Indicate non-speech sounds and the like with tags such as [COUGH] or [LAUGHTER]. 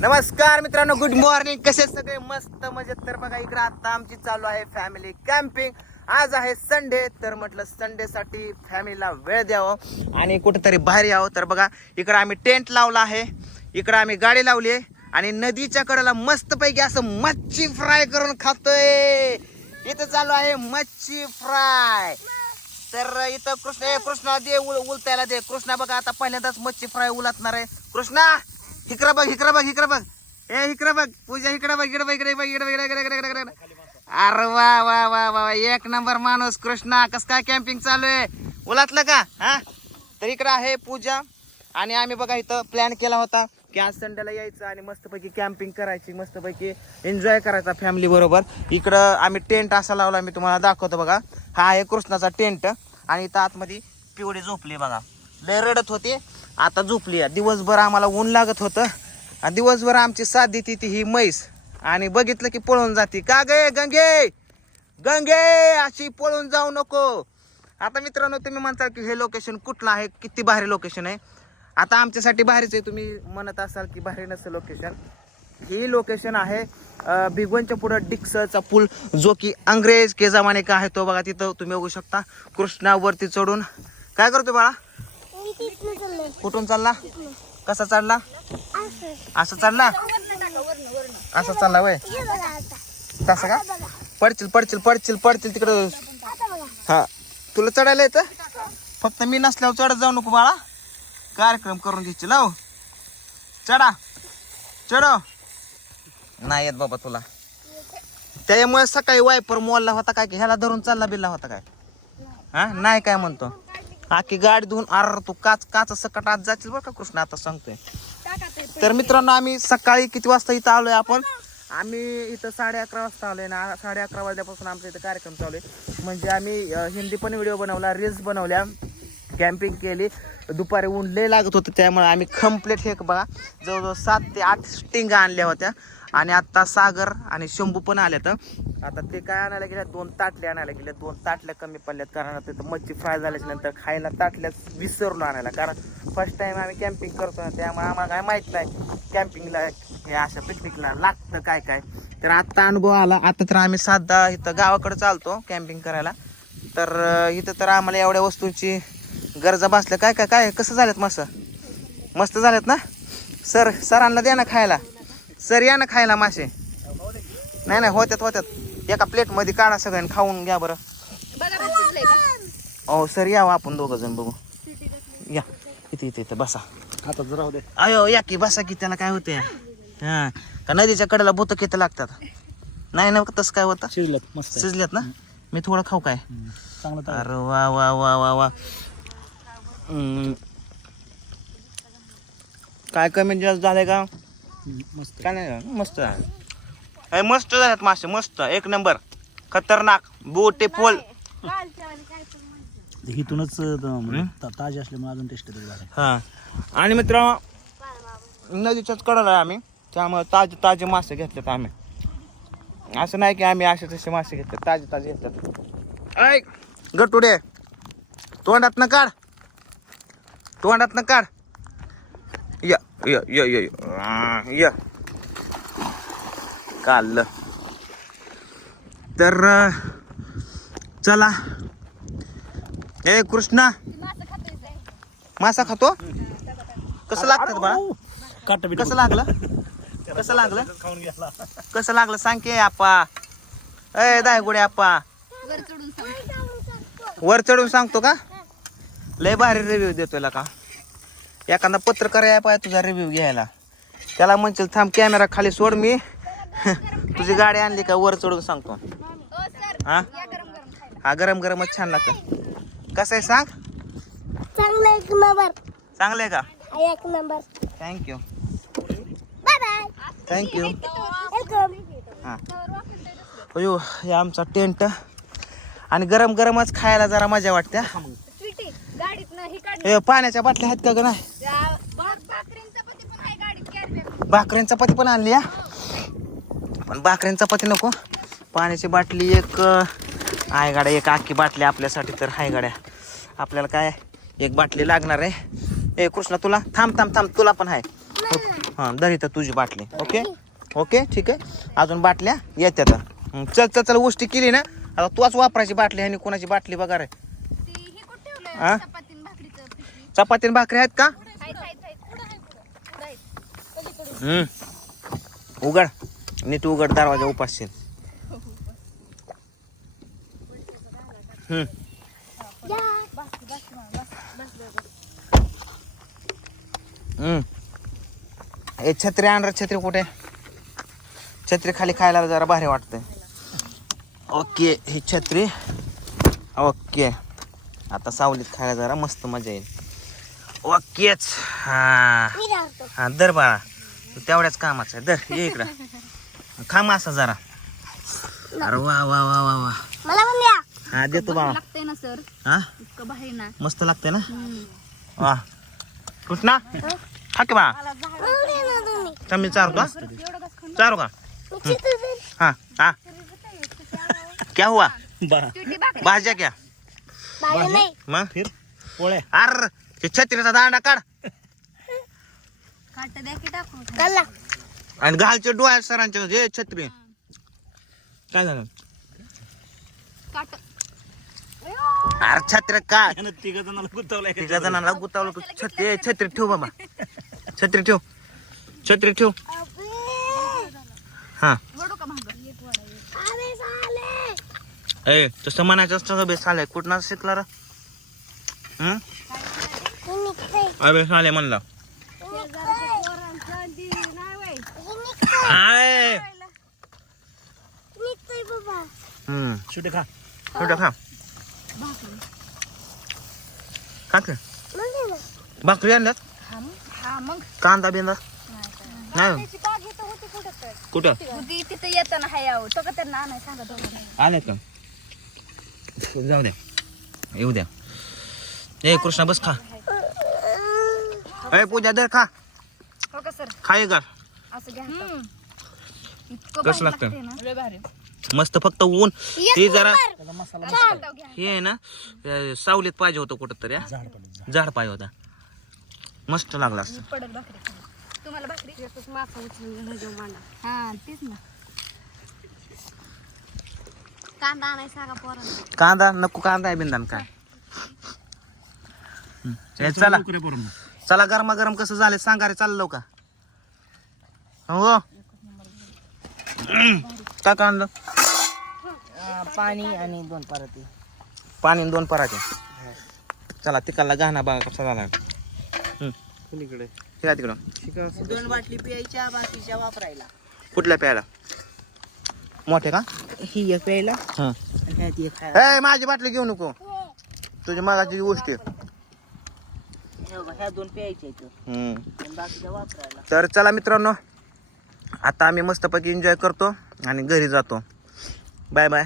नमस्कार मित्रांनो good morning कसे सगळे? मस्त मजेत. तर बघा इकडे आता आमची चालू आहे फॅमिली कॅम्पिंग आज आहे संडे तर म्हटलं संडे साठी फॅमिलीला वेळ द्यावं आणि कुठेतरी बाहेर यावं. तर बघा इकडं आम्ही टेंट लावला आहे. इकडं आम्ही गाडी लावली आहे. आणि नदीच्या कडेला मस्तपैकी असं मच्छी फ्राय करून खातोय. इथं चालू आहे मच्छी फ्राय तर इथं कृष्ण कृष्णा दे उल उलतायला दे. कृष्णा बघा आता पहिल्यांदाच मच्छी फ्राय उलटणार आहे. कृष्णा! इकडं बघ इकडं बघ इकडं बघ. ए इकडं बघ. पूजा इकडं बघ इकडं बघ इकडे बघ इकडे इकडे इकडे इकडे इकडे अरे वा वा वा वा एक नंबर माणूस कृष्णा कस काय कॅम्पिंग चालू आहे? उलातलं का? हा? तर इकडं आहे पूजा. आणि आम्ही बघा इथं प्लॅन केला होता की आज संडेला यायचं आणि मस्तपैकी कॅम्पिंग करायची मस्तपैकी एन्जॉय करायचा फॅमिली बरोबर. इकडं आम्ही टेंट असा लावला मी तुम्हाला दाखवतो बघा. हा आहे कृष्णाचा टेंट आणि इथं आतमध्ये पिवळी झोपली बघा. लय रडत होती. आता झोपली दिवसभर आम्हाला ऊन लागत होतं. आणि दिवसभर आमची साथ देते ती ही म्हैस. आणि बघितलं की पळून जाते. का गे गंगे? गंगे अशी पळून जाऊ नको. आता मित्रांनो तुम्ही म्हणता की हे लोकेशन कुठलं आहे? किती भारी लोकेशन आहे? आता आमच्यासाठी भारीच आहे. तुम्ही म्हणत असाल की भारी नसतं लोकेशन ही लोकेशन आहे भिगवणच्या पुढं डिक्सचा पूल जो की अंग्रेज के जमाने का आहे तो बघा तिथं तुम्ही बघू शकता. कृष्णावरती चढून. काय करतो बाळा? कुठून चालला? कसा चढला असं चढला असं चालला वय? तसं का? पडचिल पडचिल पडचिल पडचिल तिकडं. हा. तुला चढायला येतं? फक्त मी नसल्यावर चढत जाऊ नको बाळा. कार्यक्रम करून घ्यायची लाव हो. चढा. चढ. नाही येत बाबा तुला. त्यामुळे सकाळी वायपर मोलला होता काय की? ह्याला धरून चालला बिल्ला होता काय? हा? नाही काय म्हणतो? आखी गाडी धुवून अर तू काच काच सकट आज जातील बरं का कृष्ण आता सांगतोय. तर मित्रांनो आम्ही सकाळी किती वाजता इथं आलोय आपण? आम्ही इथं साडे अकरा वाजता आलोय ना साडे अकरा वाजल्यापासून आमचा इथं कार्यक्रम चालू आहे. म्हणजे आम्ही हिंदी पण व्हिडिओ बनवला रील्स बनवल्या कॅम्पिंग केली. दुपारी ऊन लय लागत होतं त्यामुळे आम्ही कंप्लीट हे बघा जवळजवळ सात ते आठ स्टिंगा आणल्या होत्या. आणि आत्ता सागर आणि शंभू पण आल्यात आता ते काय आणायला गेल्या दोन ताटले आणायला गेल्या दोन ताटल्या कमी पडल्यात कारण आता मच्छी फ्राय झाल्याच्यानंतर खायला ताटल्याच विसरलो आणायला. कारण फर्स्ट टाइम आम्ही कॅम्पिंग करतो ना त्यामुळे आम्हाला काय माहीत नाही. कॅम्पिंगला हे अशा पिकनिकला लागतं काय काय? तर आत्ता अनुभव आला. आता तर आम्ही साधा इथं गावाकडे चालतो कॅम्पिंग करायला. तर इथं तर आम्हाला एवढ्या वस्तूंची गरजा भासल्या. काय काय काय? कसं झाल्यात मस्त? मस्त झाल्यात ना? सर सरांना द्या ना खायला. सर या ना खायला मासे. नाही नाही होत्यात होत्यात. एका प्लेटमध्ये काढा सगळ्यांनी खाऊन घ्या बरं. हो सर यावं आपण दोघं जण बघू. या इथे इथे इथे बसा. आता राहू दे अयो या की बसा की त्याला काय होते हा का नदीच्या कडेला भूत किती लागतात? नाही ना तसं काय होतं? शिजलं मस्त. शिजल्यात ना? मी थोडं खाऊ काय? हम्म. चांगलं तर अरे वा वा वा वा वा. काय कमी जास्त झालंय का? मस्त. आहे. काय नाही झालं. मस्त झालं. अरे मस्त झाल्यात मासे मस्त. एक नंबर. खतरनाक. बोटे पोल. इथूनच ता- ताजे असल्यामुळे अजून टेस्ट झालं. हा. आणि मित्र नदीच्याच कडाला आहे आम्ही. त्यामुळे ताजे ताजे मासे घेतलेत आम्ही. असं नाही की आम्ही असे तसे मासे घेतले ताजे ताजे घेतलेत. ऐक गटुडे. तोंडात न काढ. तोंडात न काढ. या. य य य य या तर चला. ए कृष्णा. मासा खातो? कसं लागतं बाळा? कसं लागलं? कसं लागलं? कसं लागलं? सांग की आप्पा. ए दायगुडे आप्पा. वर चढून सांगतो का? लय भारी रिव्ह्यू देतोय का? एखादा पत्रकार या पाहिजे तुझा रिव्ह्यू घ्यायला. त्याला म्हणशील थांब कॅमेरा खाली सोड मी. [LAUGHS] तुझी गाडी आणली का? वर चढून सांगतो. हा हा? गरम गरमच छान लागतं. कसं आहे सांग? चांगलं एक नंबर चांगलं आहे का? एक number thank you bye bye thank you हां. अयो हे आमचा टेंट आणि गरम गरमच खायला जरा मजा वाटते. हा. हे पाण्याच्या बाटल्या आहेत का ग नाही? भाकरींचा चपाती पण आणली हा. पण भाकरींचा चपाती नको. पाण्याची बाटली एक आहे गाड्या एक आखी बाटली आपल्यासाठी तर हाय गाड्या. आपल्याला काय एक बाटली लागणार आहे? ए कृष्णा तुला थांब थांब थांब तुला पण आहे. हां दर इथं तुझी बाटली ओके? ओके ठीक आहे. अजून बाटल्या येत्यात हं, चल चल चल गोष्टी केली ना. आता तूच वापरायची बाटली आणि कोणाची बाटली बघा रे. हा? चपाती आणि भाकरी आहेत का? हम्म. उघड. नीट उघड दरवाजा उपासशील हम्म. हम्म हे छत्री आणणार छत्री कुठे? छत्री खाली खायला जरा भारी वाटतंय. ओके ही छत्री. ओके. आता सावलीत खायला जरा मस्त मजा येईल. ओकेच. हा. हा दर बाळा. तू तेवढ्याच कामाचं आहे. दर ये इकडं. खाम असा जरा. अरे वा वा वा वा वा. मला पण द्या. हा देतो लागतंय ना सर. हा? इतकं बाहेर ना. मस्त लागते ना? वा. कृष्णा हा की बाळा? मला दे ना तुम्ही. तर मी चारतो हा? चारू का. हाँ हाँ. क्या हुआ? बा भाज्या क्या? मग? फिर? पोळ्या. अर ते छत्रीचा दांडा काढ. काट द्या की टाकून कल्ला आणि घालचे डोळ्या सरांच्या हे छत्री. काय झालं? काट. अरे छत्री काय तिघ जणांना गुंतवलाय का? तिघा जणांना गुतावलं की? छत्री ए, छत्री ठेव बाबा. छत्री ठेव. छत्री ठेव. हा. वडू का मागं? अरे साले. ए तसं म्हणायचं असतं बेस आलंय कुठं शिकला र? हं? अबे साले म्हणला. आणल्यात हा कांदा बिंदा नाही कुठं तिथं येताना हाय आहो तो का त्यांना आणाय सांगा दोघांना. का? जाऊ द्या. येऊ द्या. ए कृष्णा बस खा. ए पूजा दर खा. हो का सर? खा ये का असं घ्या. इतकं कसं लागतं? लय भारी. मस्त फक्त ऊन. ते जरा हे आहे ना सावलीत पाहिजे होतं कुठं तरी? झाड पाहिजे होता. मस्त लागला हा कांदा कांदा नको कांदा आहे बिंदान काय चला. चला गरमा गरम कसं झालं सांगा रे चाललो का हो. काय का आणलं पाणी आणि दोन परती पाणी आणि दोन पराठे. चला तिकडला गहना बघा कसा झाला. हं. कुणीकडे? तिकडं. दोन बाटली प्यायच्या बाकीच्या वापरायला. कुठल्या प्यायला? मोठे का? ही एक प्यायला. हं. आणि ह्यात एक खायला. ए माझी बाटली घेऊ नको. तुझी मागाची गोष्ट आहे. हे बघा, ह्या दोन प्यायच्या इथं. हं. आणि बाकीच्या वापरायला. तर चला मित्रांनो आता आम्ही मस्तपैकी एन्जॉय करतो आणि घरी जातो. Bye bye